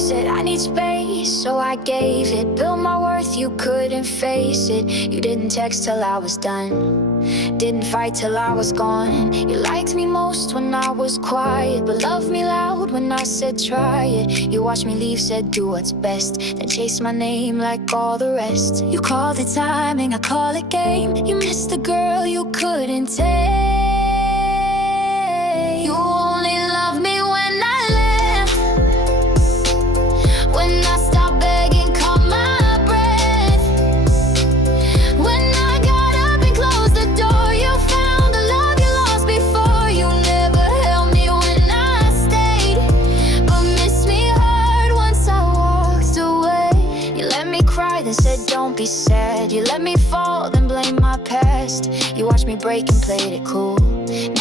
said I need space, so I gave it. Built my worth, you couldn't face it. You didn't text till I was done, didn't fight till I was gone. You liked me most when I was quiet, but loved me loud when I said try it. You watched me leave, said do what's best, then chased my name like all the rest. You called it timing, I call it game. You missed the girl you couldn't take. You only loved me when I left, when I stopped begging, caught my breath. When I got up and closed the door, you found the love you lost before. You never held me when I stayed, but missed me hard once I walked away. You let me cry, then said don't be sad. You let me fall, then blame my past. You watched me break and played it cool.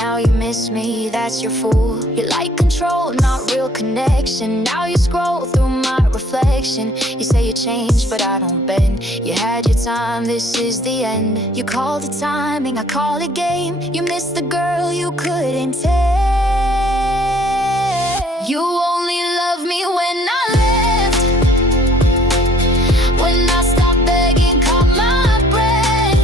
Now you miss me, that's your fool. You like control, not real connection. Now you scroll through my reflection. You say you changed, but I don't bend. You had your time, this is the end. You called it timing, I call it game. You missed the girl you couldn't take. You only love me when I left, when I stopped begging, caught my breath.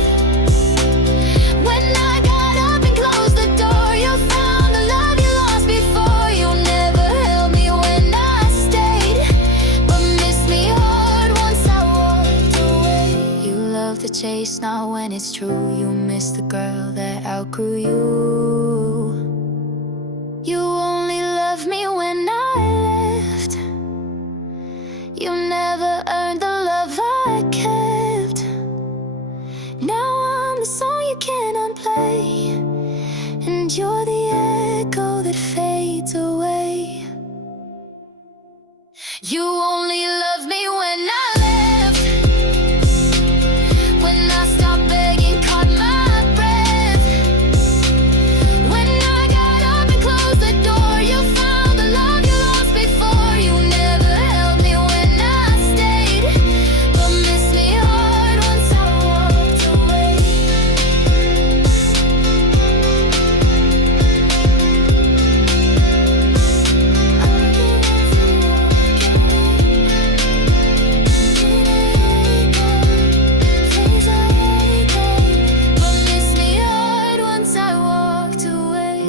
When I got up and closed the door, you found the love you lost before. You never held me when I stayed, but missed me hard once I walked away. You love the chase, not when it's true. You miss the girl that outgrew you. You only love me when I left. You never earned the love I kept. Now I'm the song you can't unplay, and you're the echo that fades away. You only love me when I left, when I stopped begging, caught my breath. When I got up and closed the door, you found the love you lost before. You never held me when I stayed, but missed me hard once I walked away. But missed me hard once I walked away.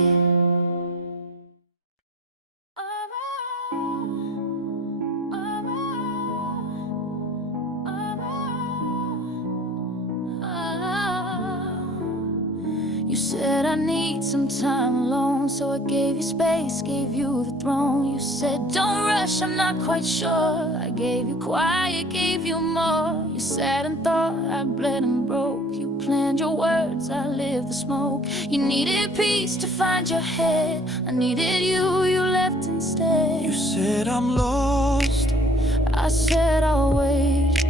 You said I need some time alone, so I gave you space, gave you the throne. You said don't rush, I'm not quite sure. I gave you quiet, gave you more. You sat and thought, I bled and broke. You planned your words, I lived the smoke. You needed peace to find your head, I needed you, you left instead. You said I'm lost, I said I'll wait,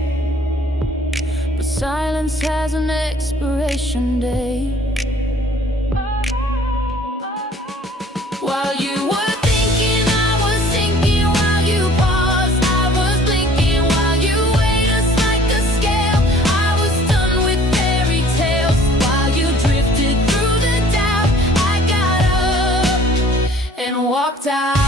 but silence has an expiration date. While you were thinking, I was thinking. While you paused, I was blinking. While you weighed us like a scale, I was done with fairy tales. While you drifted through the doubt, I got up and walked out.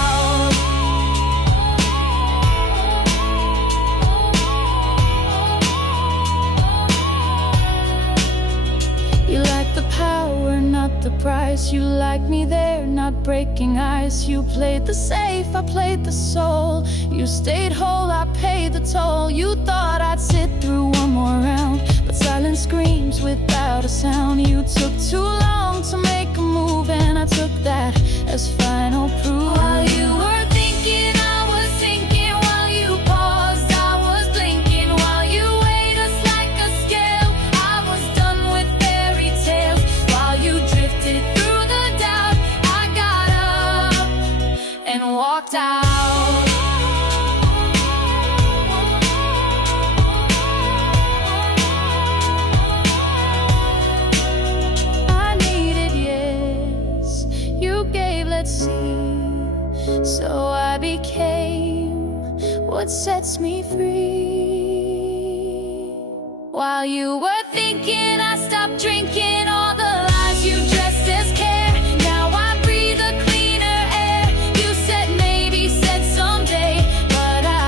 You like the power, not the price. You like me there, not breaking ice. You played the safe, I played the soul. You stayed whole, I paid the toll. You thought I'd sit through one more round, but silence screams without a sound. You took too long to make a move, and I took that as final proof. While you were thinking, I was thinking. While you paused, I was blinking. While you weighed us like a scale, I was done with fairy tales. While you drifted through the doubt, I got up and walked out. I needed yes, you gave, let's see. So I became what sets me free. While you were thinking, I stopped drinking all the lies you dressed as care. Now I breathe a cleaner air. You said maybe, said someday, but I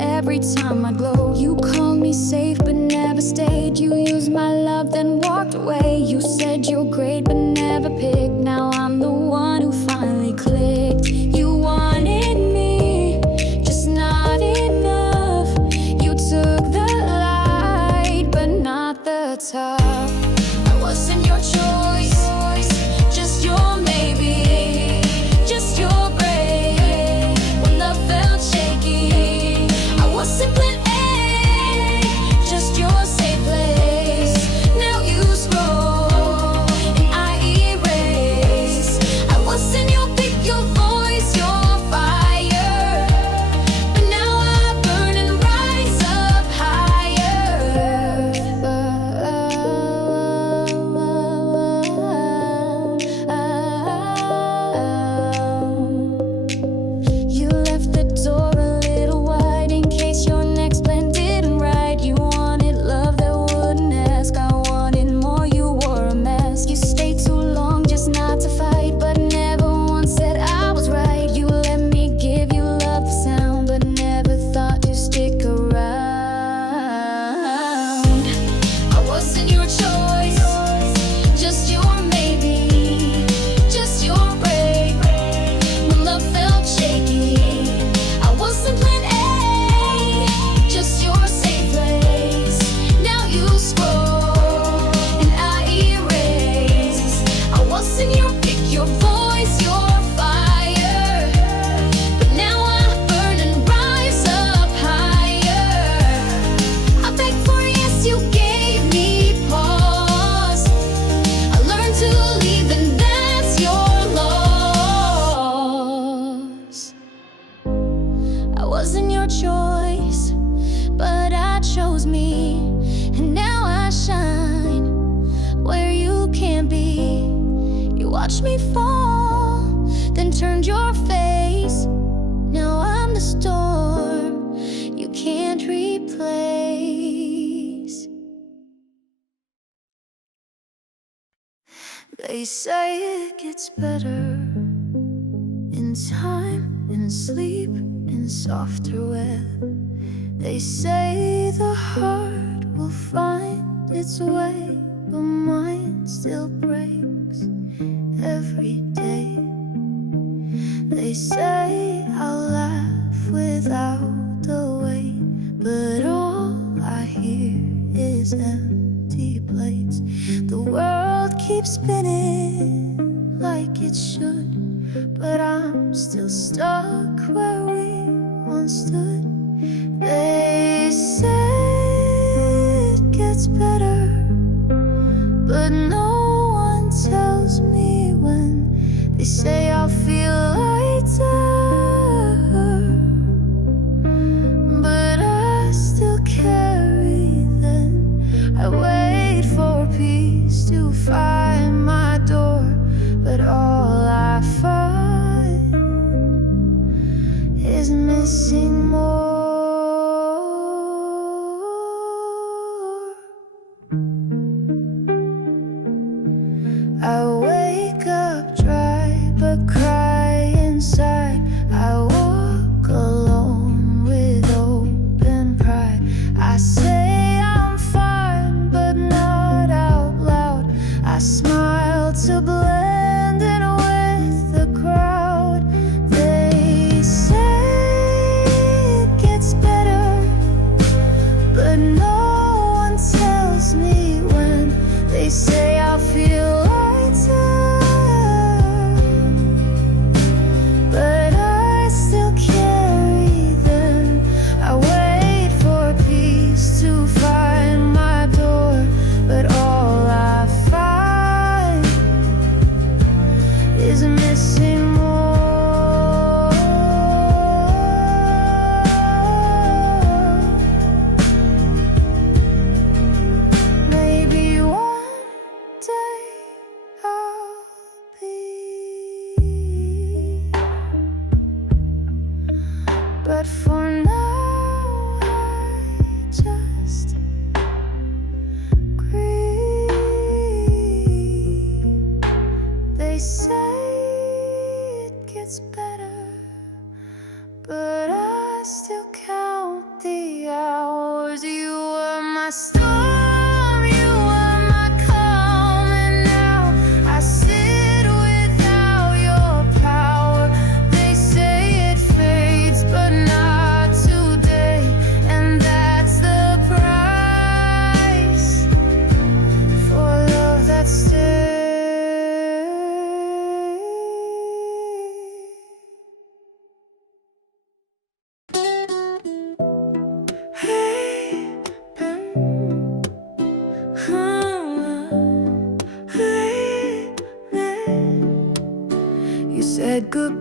every time I glow. You called me safe but never stayed. You used my love then walked away. You said you're great but never picked. Now I'm the one who finally clicked. You wanted me, just not enough. You took the light but not the top. I wasn't your choice, just your maybe, just your break. When love felt shaky, I wasn't plan A, just your safe place. Now you scroll and I erase. I wasn't your pick, your voice, your fire, but now I burn and rise up higher. You left the door a little wide in case your next plan didn't right. You wanted love that wouldn't ask. I wanted more, you wore a mask. You stayed too long just not to fight, but never once said I was right. You let me give you love the sound, but never thought to stick around. I wasn't your choice, just your maybe, just your break. When love felt shaky, I wasn't plan A, just your safe place. Now you scroll and I erase. I wasn't your pick, your voice, your fire, but now I burn and rise up higher. I begged for yes, you gave me pause. I learned to leave and that's your loss. I wasn't your choice, but I chose me, and now I shine where you can't be. You watched me fall, then turned your face. Now I'm the storm you can't replace. They say it gets better in time, in sleep, in softer web. They say the heart will find its way, but mine still breaks every day. They say I'll laugh without the weight, but all I hear is empty plates. The world keeps spinning like it should, but I'm still stuck where we once stood. They say it gets better, but no one tells me when. They say I'll feel lighter, but I still carry them. I wait for peace to find my door, but all I find is missing more. I wake up dry but cry inside. I walk alone with open pride. I say I'm fine but not out loud. I smile to blend in with the crowd. They say it gets better, but no one tells me when. They say I'll feel lighter,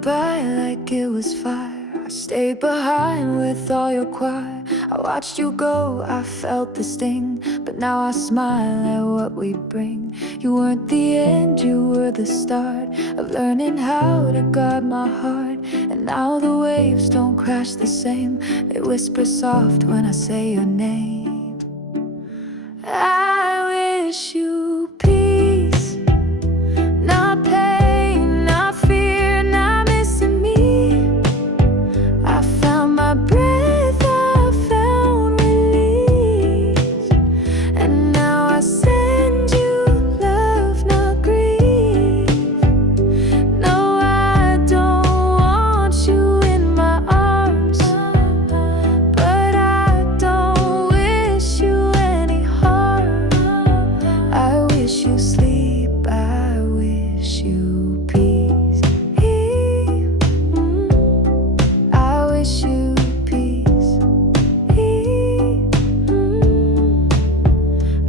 by like it was fire. I stayed behind with all your choir. I watched you go, I felt the sting, but now I smile at what we bring. You weren't the end, you were the start of learning how to guard my heart. And now the waves don't crash the same, they whisper soft when I say your name. I wish you peace, not pain, not fear, not missing me. I found my breath, I found release, and now I send you love, not grief. No, I don't want you in my arms, but I don't wish you any harm. I wish you sleep, I wish you peace. I wish you peace.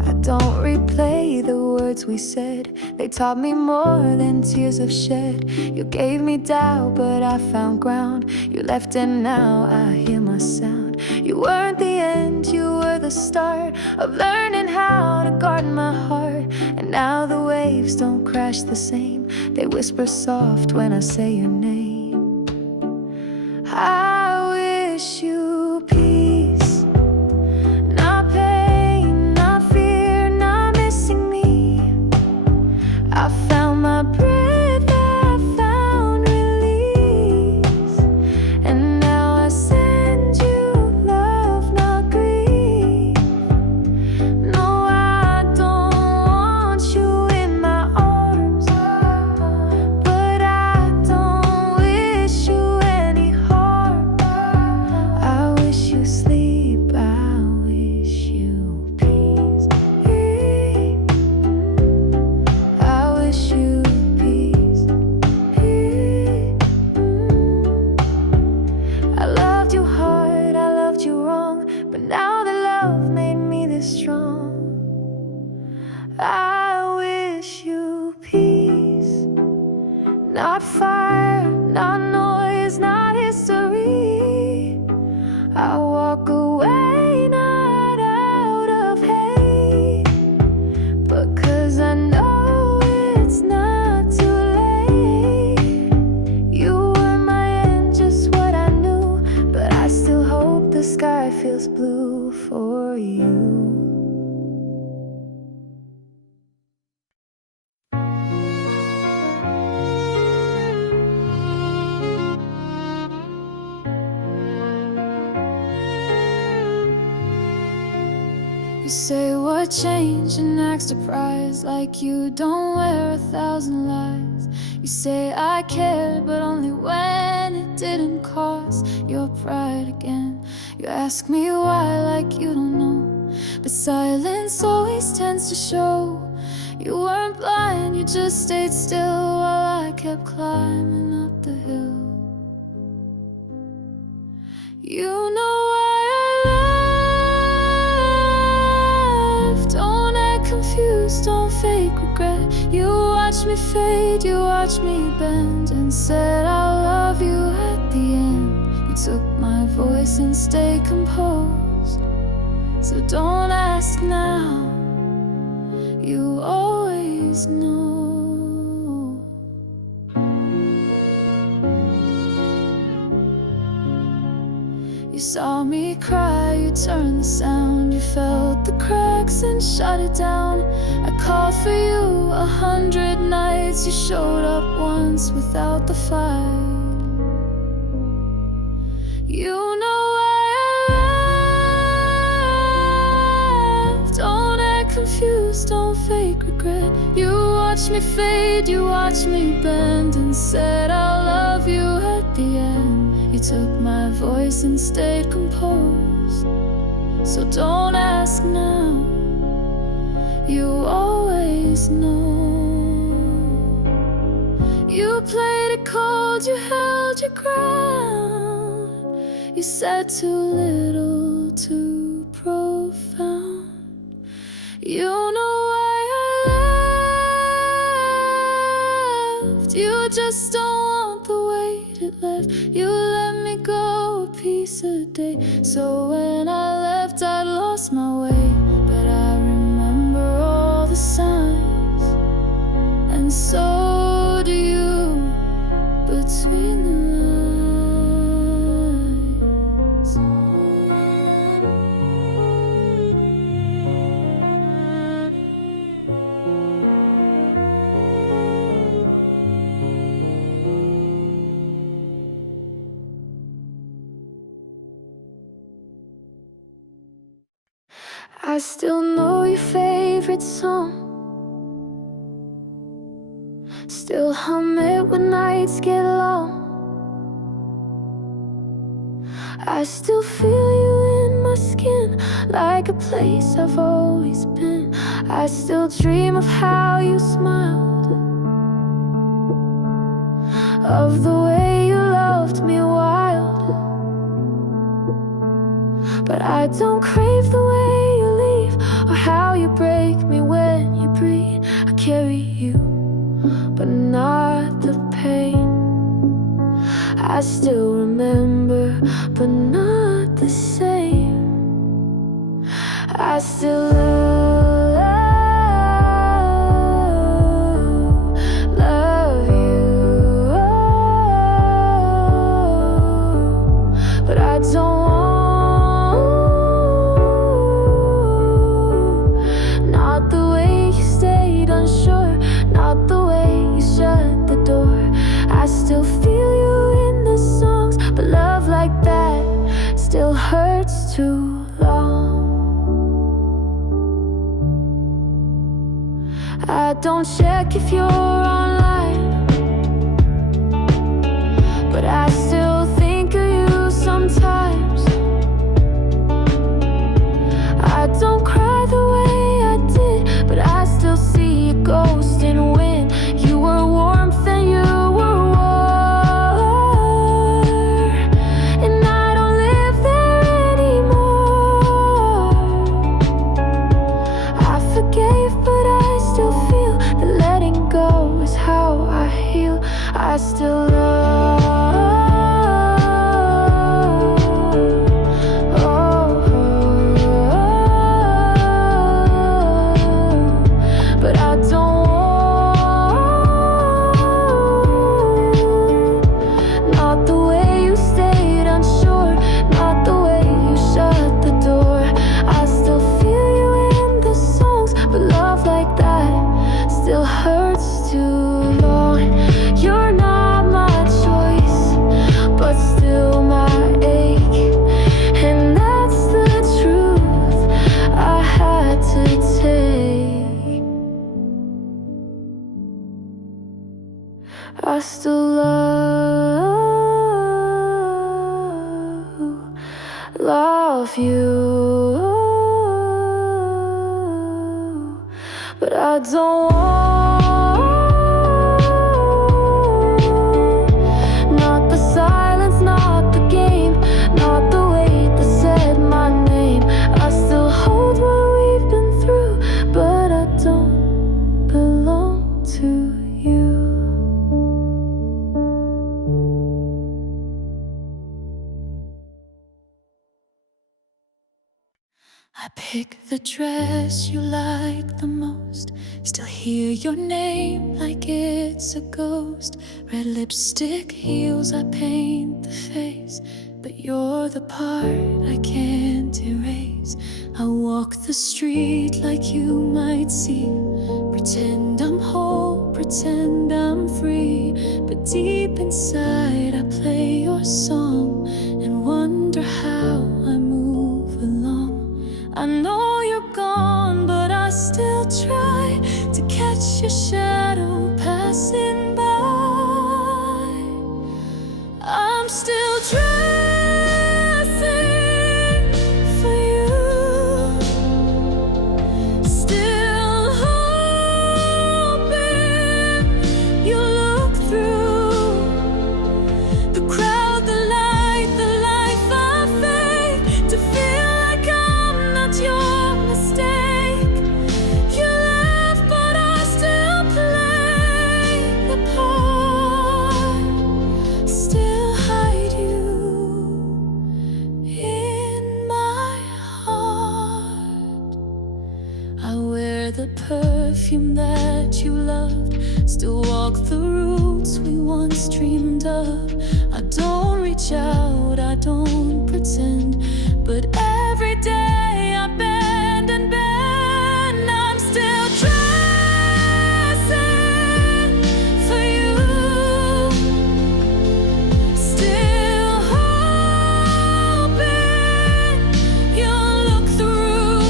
I don't replay the words we said, they taught me more than tears have shed. You gave me doubt, but I found ground. You left and now I hear my sound. You weren't the end, you were the start of learning how to guard my heart. And now the waves don't crash the same, they whisper soft when I say your name. I wish you peace, not pain, not fear, not missing me. I found my breath, I found release, and now I send you love, not grief. No, I don't want you in my arms, but I don't wish you any harm. I wish you sleep, I wish you peace. I wish you peace. I loved you hard, I loved you wrong, but now the love made me this strong. I wish you peace, not fire, not noise, not history. I walk away, not out of hate, but 'cause I know it's not too late. You were my end, just what I knew, but I still hope the sky feels blue for you. You say what changed and act surprised, like you don't wear 1,000 lies. You say I cared, but only when it didn't cost your pride again. You ask me why, like you don't know, but silence always tends to show. You weren't blind, you just stayed still while I kept climbing up the hill. You know why I left. Don't act confused, don't fake regret. You watched me fade, you watched me bend, and said I'll love you at the end. You took my voice and stayed composed, so don't ask now, you always know. You saw me cry, you turned the sound. You felt the cracks and shut it down. I called for you 100 nights. You showed up once without the fight. You know why I left. Don't act confused, don't fake regret. You watched me fade, you watched me bend, and said I'll love you at the end. You took my voice and stayed composed, so don't ask now, you always know. You played it cold, you held your ground. You said too little, too profound. You know why I left. You just don't want the weight left. You let me go a piece a day. So when I left, I lost my way. But I remember all the signs, and so do you, between the lines. I still know your favorite song, still hum it when nights get long. I still feel you in my skin, like a place I've always been. I still dream of how you smiled, of the way you loved me wild. But I don't crave the way you leave, or how you break me when you breathe. I carry you, but not the pain. I still remember, but not the same. I still love you, but I don't want, not the way you stayed unsure, not the way you shut the door. I still feel you in the songs, but love like that still hurts too long. I don't check if you're online, but I still think of you sometimes. I don't cry the way I did, but I still see a ghost. And when you were warmth and you were war, and I don't live there anymore. I forgave, but I still feel that letting go is how I heal. I still love, but I don't want, not the way you stayed unsure, not the way you shut the door. I still feel you in the songs, but love like that still hurts too long. You're not my choice, but still my ache, and that's the truth I had to take. I still love you, but I don't want, not the silence, not the game, not the weight that said my name. I still hold what we've been through, but I don't belong to you. I pick the dress you like the most, still hear your name like it's a ghost. Red lipstick, heels, I paint the face, but you're the part I can't erase. I walk the street like you might see, pretend I'm whole, pretend I'm free, but deep inside I play your song and wonder how I move along. I know you're gone, but I still try to catch your shadow passing by. I'm still dressing for you, still hoping you look through the crowd, the light, the life I fake, to feel like I'm not your mistake. You I wear the perfume that you loved, still walk the routes we once dreamed of. I don't reach out, I don't pretend, but every day I bend and bend. I'm still dressing for you, still hoping you'll look through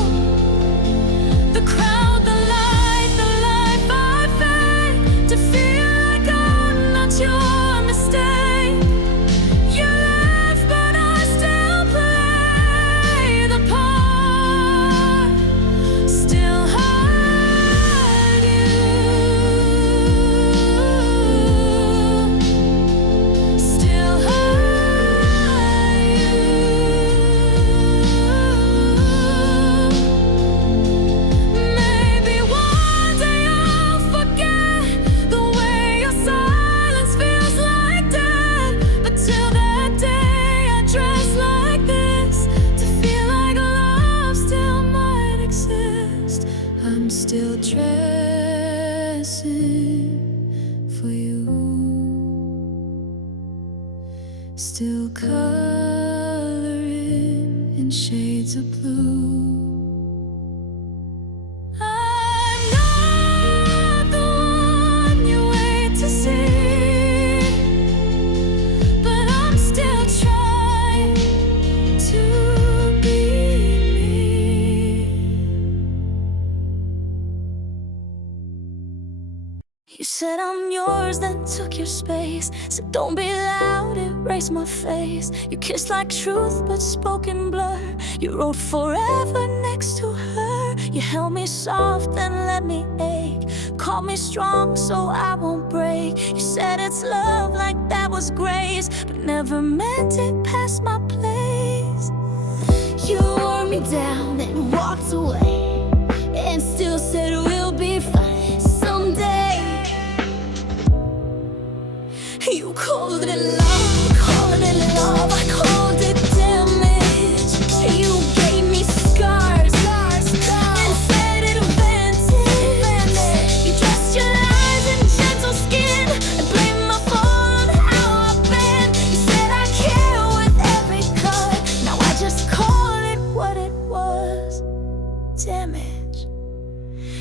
the crowd, the light, the life I fake, to feel like I'm not your mistake. You left, but I still play the part, still hurt you, still hurt you. Maybe one day I'll forget the way your silence feels like death. But till that day I dress like this, to feel like love still might exist. I'm still dressing for you, still coloring in shades of blue. I'm not the one you wait to see, but I'm still trying to be me. You said I'm yours, then took your space. Said don't be loud, erase my face. You kissed like truth, but spoke in blur. You wrote forever next to her. You held me soft, then let me ache. Called me strong, so I won't break. You said it's love, like that was grace, but never meant it past my place. You wore me down and walked away, and still said we'll be fine someday. You called it love, called it love, I called it damage. You gave me scars, and said it vented. You dressed your lies in gentle skin and blamed my fall on how I've been. You said I care with every cut, now I just call it what it was, damage.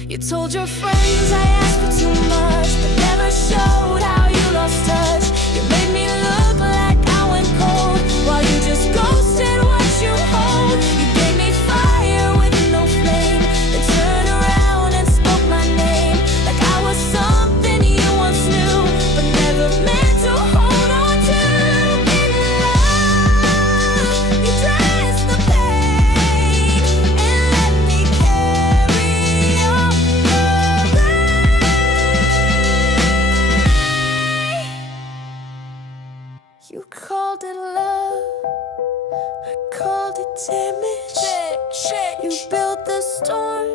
You told your friends I asked for too much, but never showed how you lost touch. You made me look like I went cold, while you just ghosted what you hold. You gave me fire with no flame, then turned around and spoke my name like I was something you once knew, but never meant to hold on to. In love, you dressed the pain and let me carry your burden. You called it love, I called it damage. You built the storm,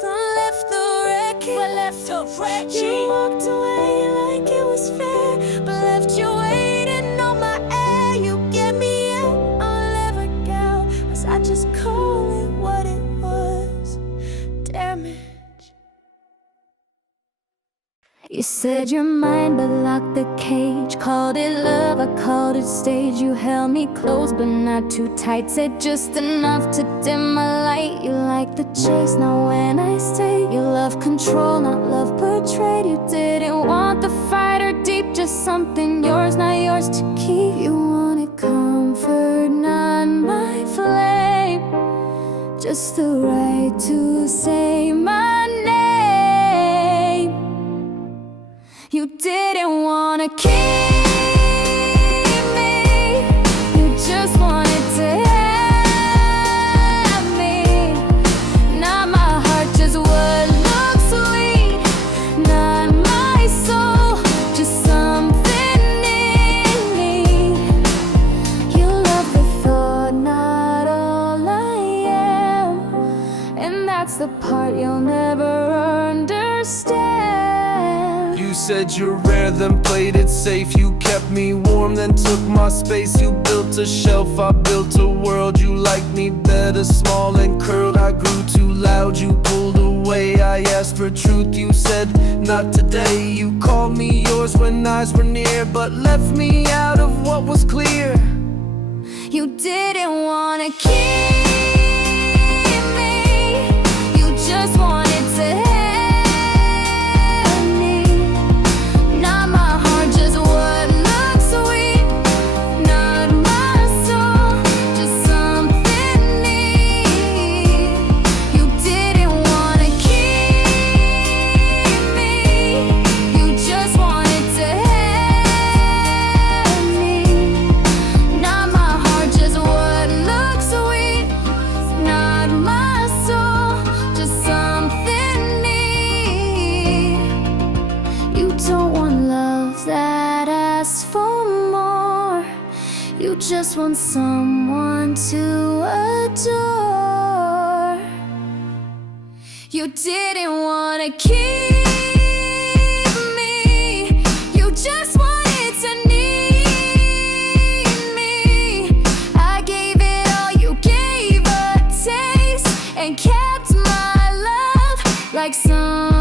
then left the wreckage. You walked away like it was fair, but left you waiting on my air. You get me out, I'll never go, 'cause I just call it what it was, damage. You said you're mine, but locked the cage. Called it love, I called it stage. You held me close, but not too tight. Said just enough to dim my light. You like the chase, now when I stay, you love control, not love portrayed. You didn't want the fight or deep, just something yours, not yours to keep. You wanted comfort, not my flame, just the right to say my name. You didn't wanna keep me, you just wanted to have me. Not my heart, just what looks sweet. Not my soul, just something in me. You love the thought, not all I am, and that's the part you'll never understand. You said you're rare, then played it safe. You kept me warm, then took my space. You built a shelf, I built a world. You liked me better, small and curled. I grew too loud, you forever truth. You said not today. You called me yours when eyes were near, but left me out of what was clear. You didn't wanna keep me, you just wanted to have me. Not my heart, just what looks sweet. Not my soul, just something neat. You didn't wanna keep me, you just wanted to have me. Not my heart, just what looks sweet. Not my soul, just something neat. You don't want love that asks for more. You just want someone to adore. You didn't wanna keep me, you just wanted to need me. I gave it all, you gave a taste, and kept my love like some